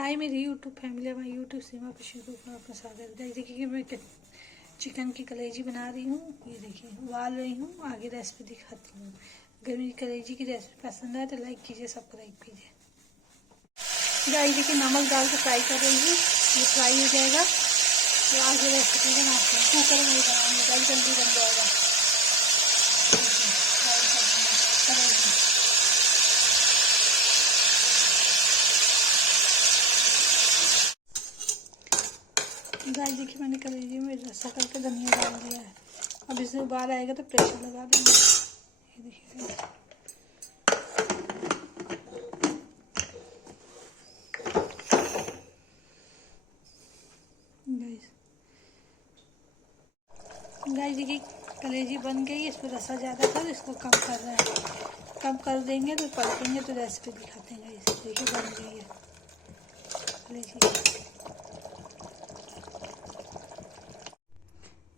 हाय मेरी YouTube family, हमारी YouTube सीमा पिशवी में आपका स्वागत है। देखिए कि मैं चिकन की कलेजी बना रही हूँ। ये देखिए उबाल रही हूँ, आगे रेसिपी दिखाती हूँ। अगर मेरी कलेजी की रेसिपी पसंद आए तो लाइक कीजिए, सब्सक्राइब कीजिए। गाइस देखिए नमक डाल के फ्राई कर रही हूँ, ये फ्राई हो जाएगा तो आगे रेसिपी बनाते हैं। कुकर में बनाऊँगी, गाइस जल्दी बन जाएगा। गाइस देखिए मैंने कलेजी में रस्सा करके धनिया डाल दिया है। अब इसमें उबाल आएगा तो प्रेशर लगा देंगे। ये देखिए गाइस देखिए कलेजी बन गई। इसमें रस्सा ज़्यादा था तो इसको कम कर रहे हैं। कम कर देंगे तो पलटेंगे तो रेसिपी दिखाते हैं। गाइस देखिए बन गई है कलेजी।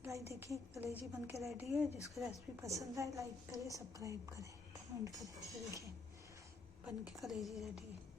गाइस देखिए कलेजी बन के रेडी है। जिसको रेसिपी पसंद आए लाइक करें, सब्सक्राइब करें, कमेंट करें। देखिए बन के कलेजी रेडी है।